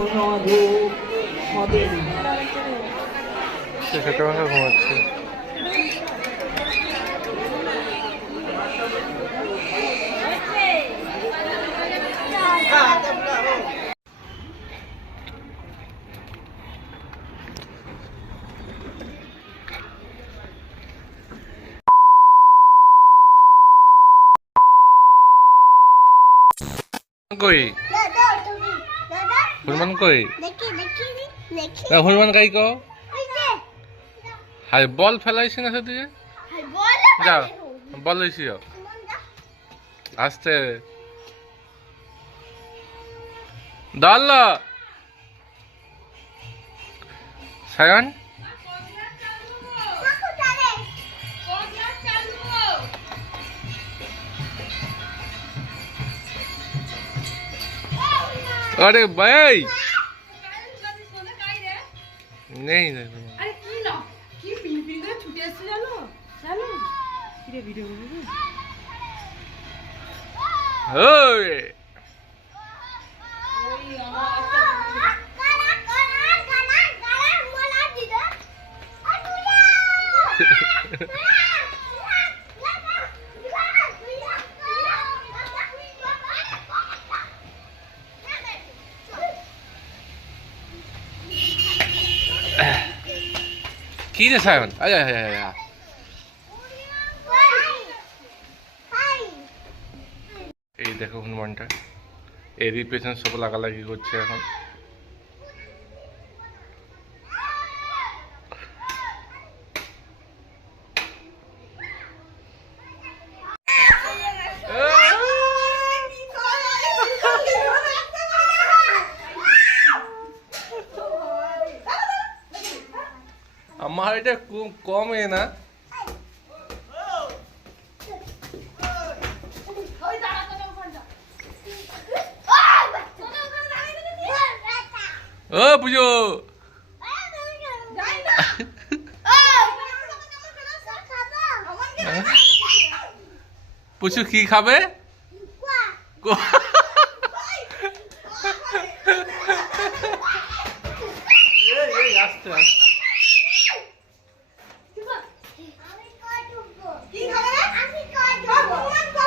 নধো খেতে বসে ঘুমাচ্ছে। কই? হনুমান কই? না হনুমান কাই কো হাই বল ফেলাইছি না সেদিকে যাও বল। লইছি আস্তে আসতে দল সায়ন? আরে ভাই। নেই নেই আরে কি না? কি পিলপিল করে ছুটে এসছে জানো? জানো? কিরে ভিডিও করবি ওই কি রে সায়ন এই দেখো হনুমানটা। এরই পেছনে সব লাগালাগি করছে এখন। এটা কমে না। ও বুঝো পুচু কি খাবে? আস্তে আস্তে কি খাবে রে? আমি খাব।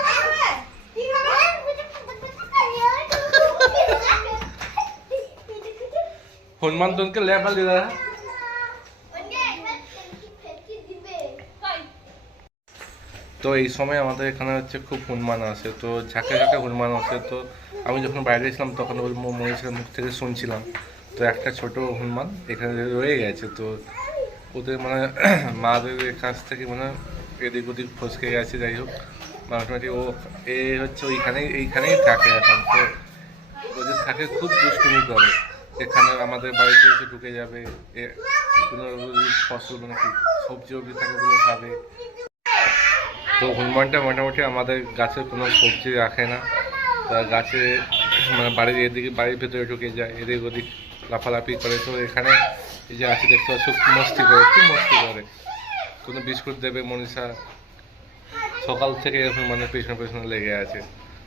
খাবে? কি খাবে? হনুমান তোনকে লেবাল দিদা তো এই সময় আমাদের এখানে হচ্ছে খুব হনুমান আসে, তো ঝাঁকে ঝাঁকে হনুমান আসে, তো আমি যখন বাইরে ছিলাম তখন ওর মু- মনীষের মুখ থেকে শুনছিলাম। তো একটা ছোট হনুমান এখানে রয়ে গেছে, তো ওদের মানে মাদের কাছ থেকে মানে এদিক ওদিক ফসকে গেছে, যাই হোক। মোটামুটি ও এ হচ্ছে ওইখানেই এইখানেই থাকে এখন, তো ওদের থাকে খুব দুষ্টুমি করে। এখানে আমাদের বাড়িতে এসে ঢুকে যাবে। কোনো ফসল মানে সবজি অবজি থাকে খাবে। তো হনুমানটা মোটামুটি আমাদের গাছের কোনো সবজি রাখে না। তা গাছে মানে বাড়ির এদিকে, বাড়ির ভেতরে ঢুকে যায়, এদিক ওদিক লাফালাফি করে। তো এখানে এই যে আছে দেখতে পাচ্ছ, খুব মস্তি করে, খুব মস্তি করে। কোনো বিস্কুট দেবে মনীষা। সকাল থেকে এখন মানে পেছনে পেছনে লেগে আছে।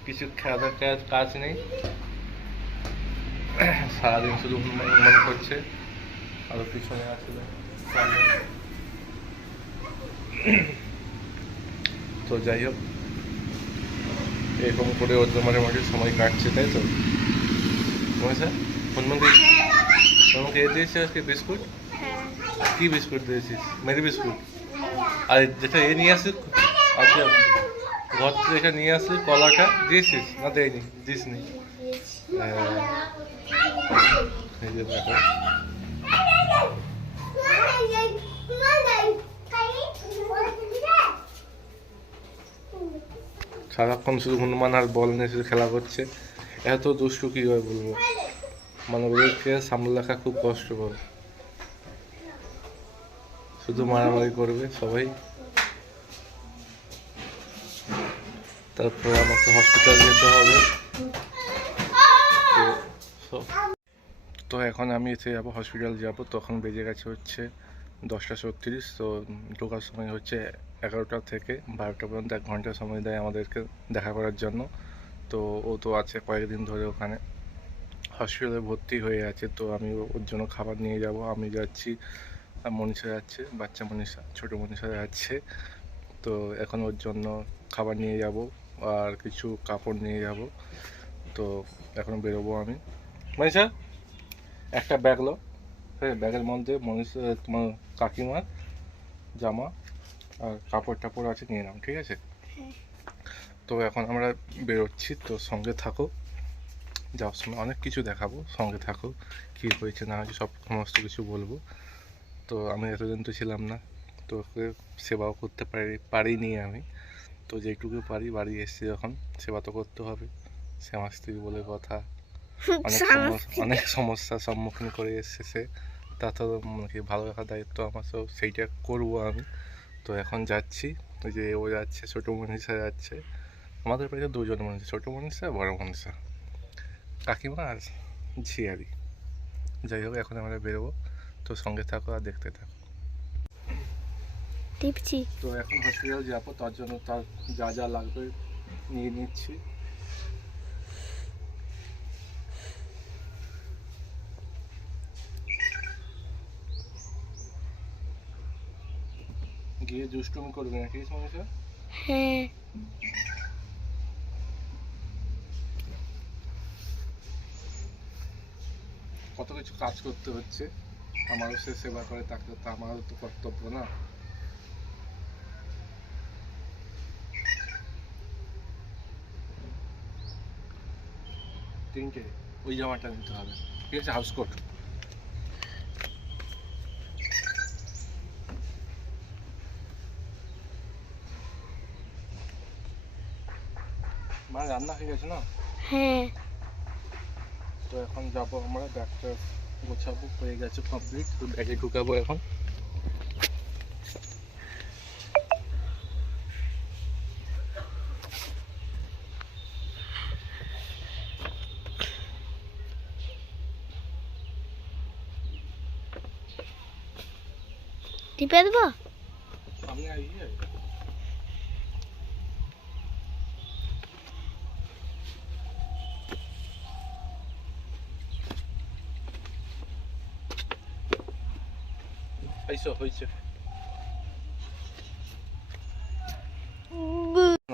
কিছু কাজ কাজ নেই। সারাদিন শুধু হনুমান হনুমান করছে আরও পিছনে আছে তো যাই হোক এরকম করে ওদের মোটামুটি সময় কাটছে তাই তো? মনীষা হনুমান দিয়েছি তোমাকে এ দিয়েছে আজকে বিস্কুট? কি বিস্কুট দিয়েছিস? Mary biscuit? আর যেটা এ নিয়ে আসি আচ্ছা ঘর থেকে নিয়ে আসলি কলাটা দিয়েছিস? না দেয়নি দিসনি। হ্যাঁ। সারাক্ষণ শুধু হনুমান আর বল নিয়ে শুধু খেলা করছে। এত দুষ্টু কী হয় বলব? মানে ওদেরকে সামলে রাখা খুব কষ্টকর। শুধু মারামারি করবে সবাই। তারপর আমাকে হসপিটাল যেতে হবে। তো এখন আমি এসে যাব হসপিটাল যাব। তখন বেজে গেছে হচ্ছে দশটা ছত্রিশ। তো ঢোকার সময় হচ্ছে এগারোটা থেকে বারোটা পর্যন্ত এক ঘণ্টা সময় দেয় আমাদেরকে দেখা করার জন্য। তো ও তো আছে কয়েকদিন ধরে ওখানে। হসপিটালে ভর্তি হয়ে আছে। তো আমি ওর জন্য খাবার নিয়ে যাব। আমি যাচ্ছি, মনীষা যাচ্ছে, বাচ্চা মনীষা, ছোটো মনীষা যাচ্ছে। তো এখন ওর জন্য খাবার নিয়ে যাব আর কিছু কাপড় নিয়ে যাব। তো এখন বেরোবো আমি। মনীষা? একটা ব্যাগ লো। হ্যাঁ ব্যাগের মধ্যে মনীষা তোমার কাকিমার জামা আর কাপড় টাপড় আছে নিয়ে নাও ঠিক আছে? তো এখন আমরা বেরোচ্ছি তো সঙ্গে থাকো। যাওয়ার সময় অনেক কিছু দেখাবো সঙ্গে থাকো কী হয়েছে না হয়েছে সব সমস্ত কিছু বলব। তো আমি এতদিন তো ছিলাম না তো ওকে সেবাও করতে পারি পারিনি আমি। তো যেটুকু পারি বাড়ি এসেছি যখন সেবা তো করতে হবে। শ্যামা স্ত্রী বলে কথা। অনেক সমস্যা অনেক সমস্যার সম্মুখীন করে এসছে। সে তা তো মানে কি ভালো রাখার দায়িত্ব আমার তো সেইটা করব আমি। তো এখন যাচ্ছি ওই যে ও যাচ্ছে ছোটো মনীষা যাচ্ছে। আমাদের বাড়িতে দুজন মনীষা ছোটো মনীষা বড় মনীষা। কাকিমা আর ঝিয়ারি। যাই হোক এখন আমরা বেরোবো। তো সঙ্গে থাকো আর দেখতে থাকো। টিপছি তো এখন হসপিটাল যাব তার জন্য তার যা যা লাগবে নিয়ে নিচ্ছি। গিয়ে দুষ্টুমি করবে না ঠিক আছে মনীষা হ্যাঁ। কত কিছু কাজ করতে হচ্ছে। আমারও সে সেবা করে তাকে তো আমারও তো কর্তব্য না। তিনটে। ওই জামাটা নিতে হবে। ঠিক আছে হাউস কোট মা রান্না হয়ে গেছে না? হ্যাঁ। তো এখন যাব আমরা ব্যাগটা গোছাবো হয়ে গেছে কমপ্লিট তো ব্যাগে ঢুকাবো এখন। টিপে দেবো? সামনে আইয়ে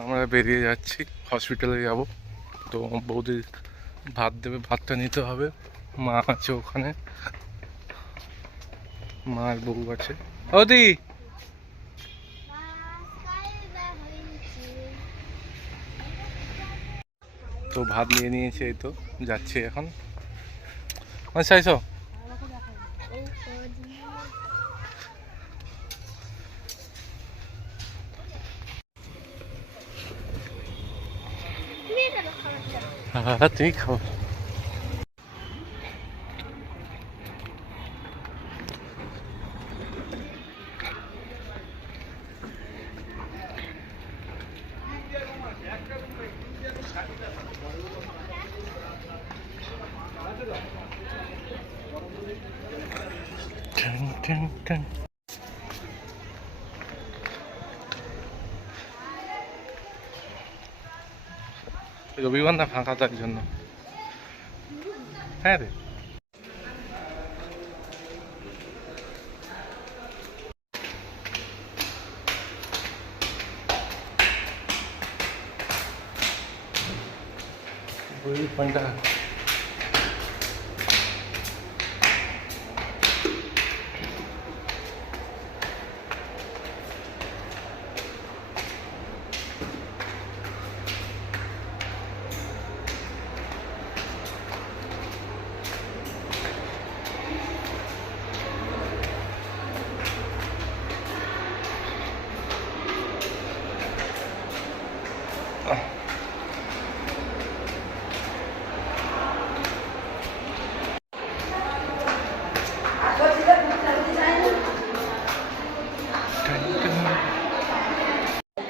আমরা বেরিয়ে যাচ্ছি হসপিটালে যাব। তো বৌদি ভাত দেবে, ভাতটা নিতে হবে। মা আছে ওখানে। মা আর বউ আছে। ওদি তো ভাত নিয়ে নিয়েছে এই তো, যাচ্ছে এখন। আচ্ছা আইসো? হ্যাঁ তুমি খাও Dun, dun, dun. রবিবার না ফাঁকা তার জন্য হ্যাঁ রে ওই পান্ডা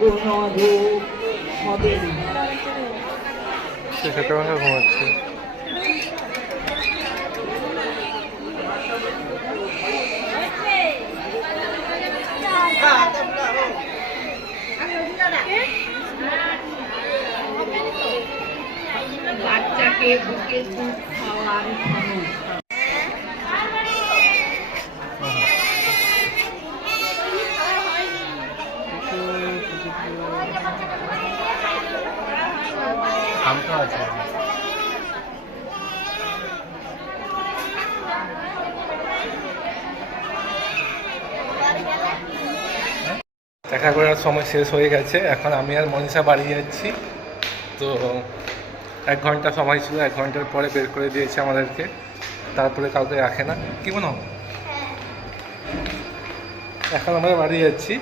কোনো রোগ হবে না সে খেতে ঘুমাচ্ছে। বাচ্চাকে বুকে দুধ খাওয়ার দেখা করার সময় শেষ হয়ে গেছে। এখন আমি আর মনীষা বাড়ি যাচ্ছি। তো এক ঘণ্টা সময় ছিল এক ঘণ্টার পরে বের করে দিয়েছে আমাদেরকে। তারপরে কাউকে রাখে না। কি মনে হয়? এখন আমরা বাড়ি যাচ্ছি।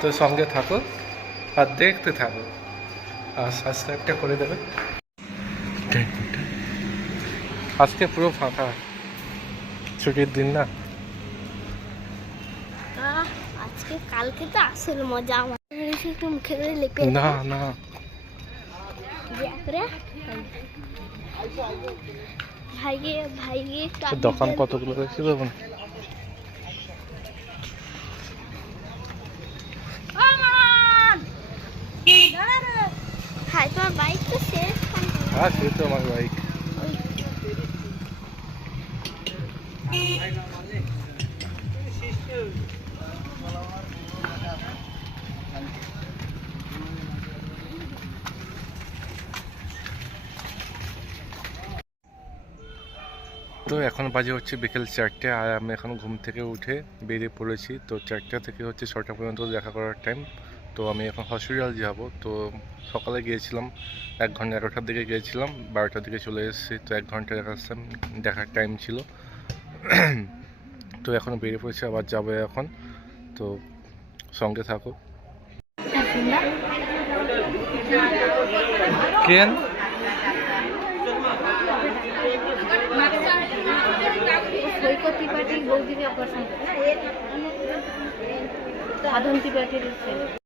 তো সঙ্গে থাকো আর দেখতে থাকো। আর সাবস্ক্রাইবটা করে দেবে। আজকে পুরো ফাঁকা। ছুটির দিন না? আজকে কালকে তো আসল মজা আমার। একটু মুখে করে লেপে না। না ভাইকে ভাইকে তো দোকান কতগুলো তখন ভাই তোমার বাইক তো শেষ হ্যাঁ সে তো আমার বাইক তো এখন বাজে হচ্ছে বিকেল চারটে আর আমি এখন ঘুম থেকে উঠে বেরিয়ে পড়েছি। তো চারটা থেকে হচ্ছে ছটা পর্যন্ত দেখা করার টাইম তো আমি এখন হসপিটাল যাব। তো সকালে গিয়েছিলাম, এক ঘণ্টা এগারোটার দিকে গিয়েছিলাম, বারোটার দিকে চলে এসেছি। তো এক ঘণ্টা দেখাচ্ছিলাম দেখার টাইম ছিল। তো এখন বেরিয়ে পড়েছি, আবার যাব এখন। তো সঙ্গে থাকো। কেন ত্রিপাঠী বৌদিকে অপারেশন সাধন ত্রিপাঠীর ছেলে।